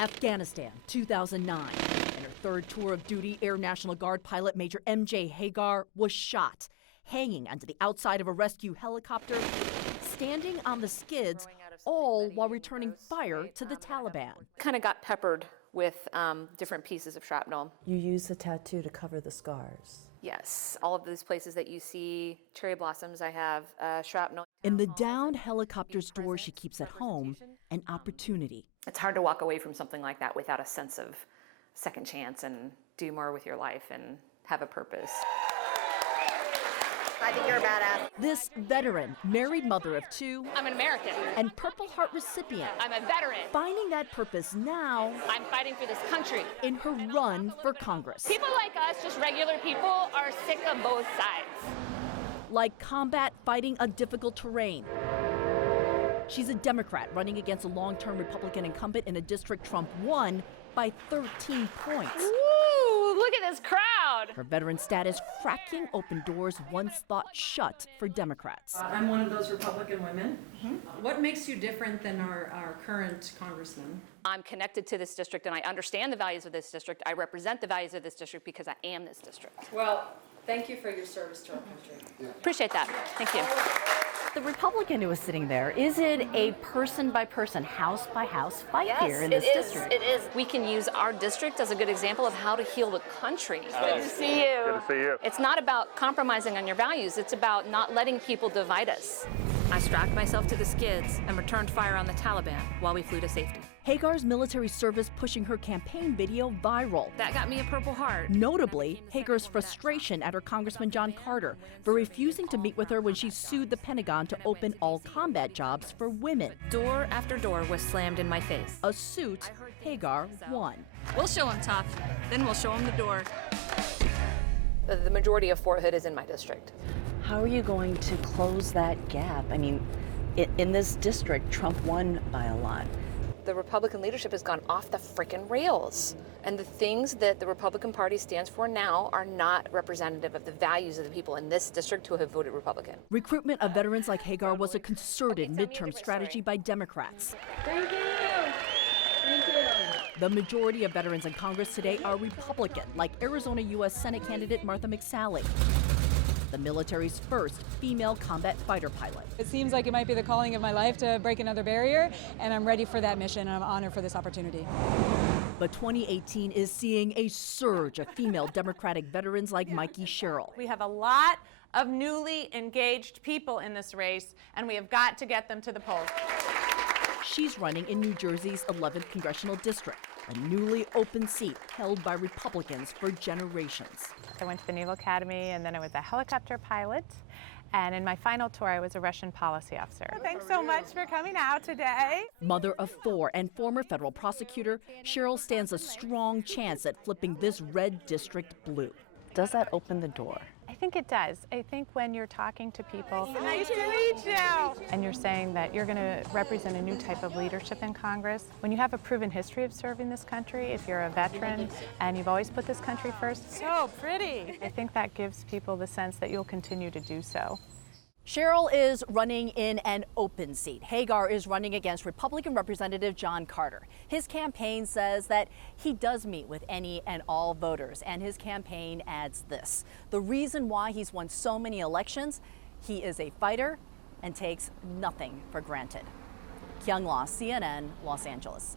Afghanistan, 2009. In her third tour of duty, Air National Guard pilot Major M.J. Hagar was shot, hanging onto the outside of a rescue helicopter, standing on the skids, all while returning fire to the Taliban. Kind of got peppered with different pieces of shrapnel. You use the tattoo to cover the scars. Yes, all of these places that you see, cherry blossoms, I have shrapnel. In the downed helicopter's door she keeps at home, an opportunity. It's hard to walk away from something like that without a sense of second chance and do more with your life and have a purpose. I think you're a badass. This veteran, married mother of two, I'm an American. and Purple Heart recipient, I'm a veteran. finding that purpose now I'm fighting for this country. in her run for Congress. People like us, just regular people, are sick of both sides. Like combat fighting a difficult terrain. She's a Democrat running against a long-term Republican incumbent in a district Trump won by 13 points. Woo! Look at this crowd. Her veteran status cracking open doors once thought shut for Democrats. I'm one of those Republican women. Mm-hmm. What makes you different than our current congressman? I'm connected to this district and I understand the values of this district. I represent the values of this district because I am this district. Well, thank you for your service to our country. Appreciate that. Thank you. The Republican who was sitting there, is it a person-by-person, house-by-house fight here in this district? It is. We can use our district as a good example of how to heal the country. Good to see you. Good to see you. It's not about compromising on your values. It's about not letting people divide us. I strapped myself to the skids and returned fire on the Taliban while we flew to safety. Hagar's military service pushing her campaign video viral. That got me a Purple Heart. Notably, Hagar's frustration at her Congressman John Carter for refusing to meet with her when she sued the Pentagon to open all combat jobs for women. Door after door was slammed in my face. A suit Hagar won. We'll show them tough, then we'll show them the door. The majority of Fort Hood is in my district. How are you going to close that gap? I mean, in this district, Trump won by a lot. The Republican leadership has gone off the frickin' rails. And the things that the Republican Party stands for now are not representative of the values of the people in this district who have voted Republican. Recruitment of veterans like Hagar was a concerted midterm strategy by Democrats. Thank you. Thank you. The majority of veterans in Congress today are Republican, like Arizona U.S. Senate candidate Martha McSally, the military's first female combat fighter pilot. It seems like it might be the calling of my life to break another barrier, and I'm ready for that mission, and I'm honored for this opportunity. But 2018 is seeing a surge of female Democratic veterans like Mikey Sherrill. We have a lot of newly engaged people in this race, and we have got to get them to the polls. She's running in New Jersey's 11th congressional district, a newly open seat held by Republicans for generations. I went to the Naval Academy, and then I was a helicopter pilot. And in my final tour, I was a Russian policy officer. Thanks so much for coming out today. Mother of four and former federal prosecutor, Cheryl stands a strong chance at flipping this red district blue. Does that open the door? I think it does. I think when you're talking to people, nice to meet you, and you're saying that you're going to represent a new type of leadership in Congress, when you have a proven history of serving this country, if you're a veteran and you've always put this country first, so pretty. I think that gives people the sense that you'll continue to do so. Cheryl is running in an open seat. Hagar is running against Republican Representative John Carter. His campaign says that he does meet with any and all voters, and his campaign adds this: the reason why he's won so many elections, he is a fighter and takes nothing for granted. Kyung Lah, CNN, Los Angeles.